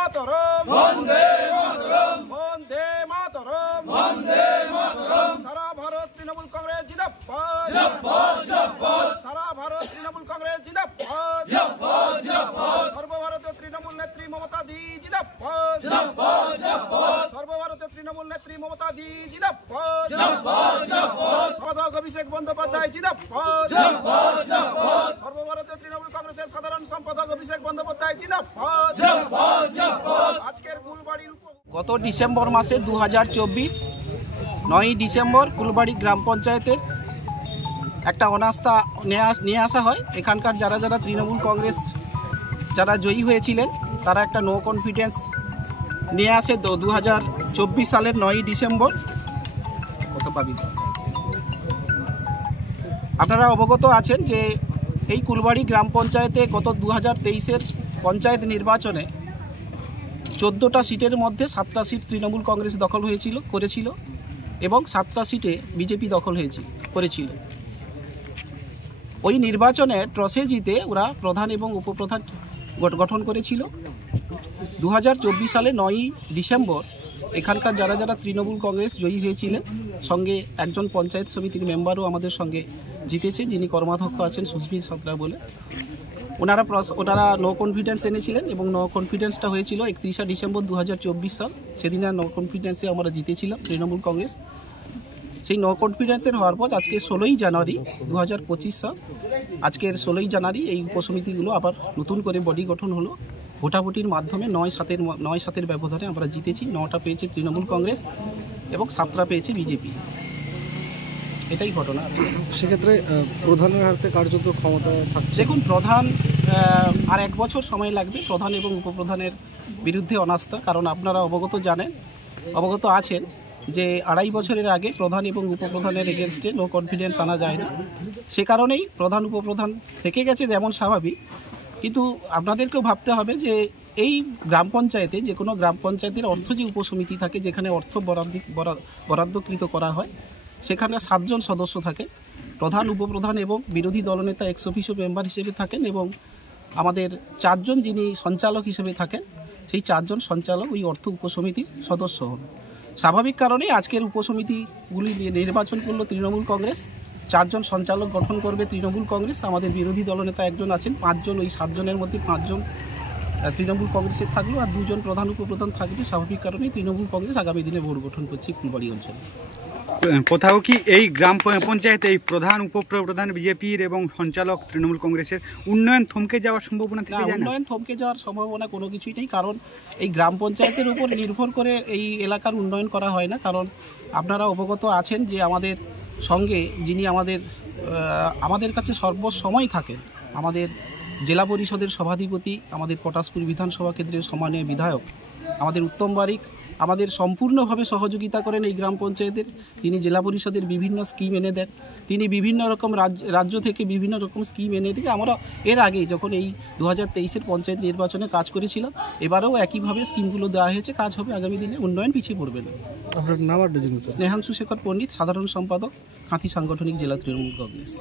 মাতরম বন্দে মাতরম বন্দে মাতরম বন্দে মাতরম সারা ভারত তৃণমূল কংগ্রেস জিন্দাবাদ জিন্দাবাদ জিন্দাবাদ সারা ভারত তৃণমূল কংগ্রেস জিন্দাবাদ জিন্দাবাদ জিন্দাবাদ সর্বভারতীয় তৃণমূল নেত্রী মমতা দি জিন্দাবাদ জিন্দাবাদ জিন্দাবাদ সর্বভারতীয় তৃণমূল নেত্রী মমতা দি জিন্দাবাদ জিন্দাবাদ জিন্দাবাদ সম্পাদক অভিষেক বন্দ্যোপাধ্যায় জিন্দাবাদ জিন্দাবাদ জিন্দাবাদ সর্বভারতীয় তৃণমূল কংগ্রেসের সাধারণ সম্পাদক অভিষেক বন্দ্যোপাধ্যায় জিন্দাবাদ জিন্দাবাদ জিন্দাবাদ আজকের কুলবাড়ির গত ডিসেম্বর মাসে 2024 9 ডিসেম্বর কুলবাড়ি গ্রাম পঞ্চায়েতের একটা অনাস্থা নিয়ে আসা হয়। এখানকার যারা যারা তৃণমূল কংগ্রেস যারা জয়ী হয়েছিলেন তারা একটা নো কনফিডেন্স নিয়ে আসে 2024 সালের 9 ডিসেম্বর। কত পাবি আপনারা অবগত আছেন যে এই কুলবাড়ি গ্রাম পঞ্চায়েতে গত 2023-এর পঞ্চায়েত নির্বাচনে 14টা সিটের মধ্যে 7টা সিট তৃণমূল কংগ্রেস দখল করেছিল এবং 7টা সিটে বিজেপি দখল করেছিল। ওই নির্বাচনে টসে জিতে ওরা প্রধান এবং উপপ্রধান গঠন করেছিল। 2024 সালে 9 ডিসেম্বর এখানকার যারা যারা তৃণমূল কংগ্রেস জয়ী হয়েছিলেন সঙ্গে একজন পঞ্চায়েত সমিতির মেম্বারও আমাদের সঙ্গে জিতেছে, যিনি কর্মাধ্যক্ষ আছেন সুস্মিত সত্রা বলে। ওনারা নো কনফিডেন্স এনেছিলেন এবং নো কনফিডেন্সটা হয়েছিল 31 ডিসেম্বর 2024 সাল। সেদিন নো কনফিডেন্সে আমরা জিতেছিলাম তৃণমূল কংগ্রেস। সেই নো কনফিডেন্সের হওয়ার পর আজকে 16ই জানুয়ারি 2025 সাল, আজকের 16ই জানুয়ারি এই উপসমিতিগুলো আবার নতুন করে বডি গঠন হলো। ভোটাভুটির মাধ্যমে 9-7 ব্যবধানে আমরা জিতেছি। 9টা পেয়েছে তৃণমূল কংগ্রেস এবং 7টা পেয়েছে বিজেপি। এটাই ঘটনা আছে। সেক্ষেত্রে প্রধানের হাতে কার্যত ক্ষমতা থাকছে। দেখুন, প্রধান আর 1 বছর সময় লাগবে প্রধান এবং উপপ্রধানের বিরুদ্ধে অনাস্থা। কারণ আপনারা অবগত আছেন যে 2.5 বছরের আগে প্রধান এবং উপপ্রধানের এগেনস্টে নো কনফিডেন্স আনা যায় না। সে কারণেই প্রধান উপপ্রধান থেকে গেছে যেমন স্বাভাবিক। কিন্তু আপনাদেরকেও ভাবতে হবে যে এই গ্রাম পঞ্চায়েতে যে কোনো গ্রাম পঞ্চায়েতের অর্থ যে উপসমিতি থাকে, যেখানে অর্থ বরাদ্দকৃত করা হয়, সেখানে 7 জন সদস্য থাকে। প্রধান, উপপ্রধান এবং বিরোধী দলনেতা এক্স অফিসিও মেম্বার হিসেবে থাকেন এবং আমাদের 4 জন যিনি সঞ্চালক হিসেবে থাকেন, সেই 4 জন সঞ্চালক ওই অর্থ উপসমিতির সদস্য হন। স্বাভাবিক কারণে আজকের উপসমিতিগুলি নির্বাচন করলো তৃণমূল কংগ্রেস। 4 জন সঞ্চালক গঠন করবে তৃণমূল কংগ্রেস। আমাদের বিরোধী দলনেতা একজন আছেন, 5 জন। ওই 7 জনের মধ্যে 5 জন তৃণমূল কংগ্রেসের থাকলো আর 2 জন প্রধান উপপ্রধান থাকবে। স্বাভাবিক কারণেই তৃণমূল কংগ্রেস আগামী দিনে ভোট গঠন করছে ফুলবাড়ি অঞ্চলে। কোথাও কি এই গ্রাম পঞ্চায়েতে এই প্রধান উপপ্রধান বিজেপির এবং সঞ্চালক তৃণমূল কংগ্রেসের উন্নয়ন থমকে যাওয়ার সম্ভাবনা থেকে যায়? উন্নয়ন থমকে যাওয়ার সম্ভাবনা কোনো কিছুই নেই। কারণ এই গ্রাম পঞ্চায়েতের উপর নির্ভর করে এই এলাকার উন্নয়ন করা হয় না। কারণ আপনারা অবগত আছেন যে আমাদের সঙ্গে যিনি আমাদের কাছে সর্বসময় থাকেন, আমাদের জেলা পরিষদের সভাধিপতি, আমাদের পটাশপুর বিধানসভা কেন্দ্রের সম্মানীয় বিধায়ক আমাদের উত্তম বারিক আমাদের সম্পূর্ণভাবে সহযোগিতা করেন এই গ্রাম পঞ্চায়েতের। তিনি জেলা পরিষদের বিভিন্ন স্কিম এনে দেন। তিনি বিভিন্ন রকম রাজ্য থেকে বিভিন্ন রকম স্কিম এনে দিয়ে আমরা এর আগে যখন এই 2023-এর পঞ্চায়েত নির্বাচনে কাজ করেছিলাম, এবারেও একইভাবে স্কিমগুলো দেওয়া হয়েছে। কাজ হবে আগামী দিনে, উন্নয়ন পিছিয়ে পড়বে না। আপনার নাম আর? স্নেহাংশু শেখর পণ্ডিত, সাধারণ সম্পাদক, কাঁথি সাংগঠনিক জেলা তৃণমূল কংগ্রেস।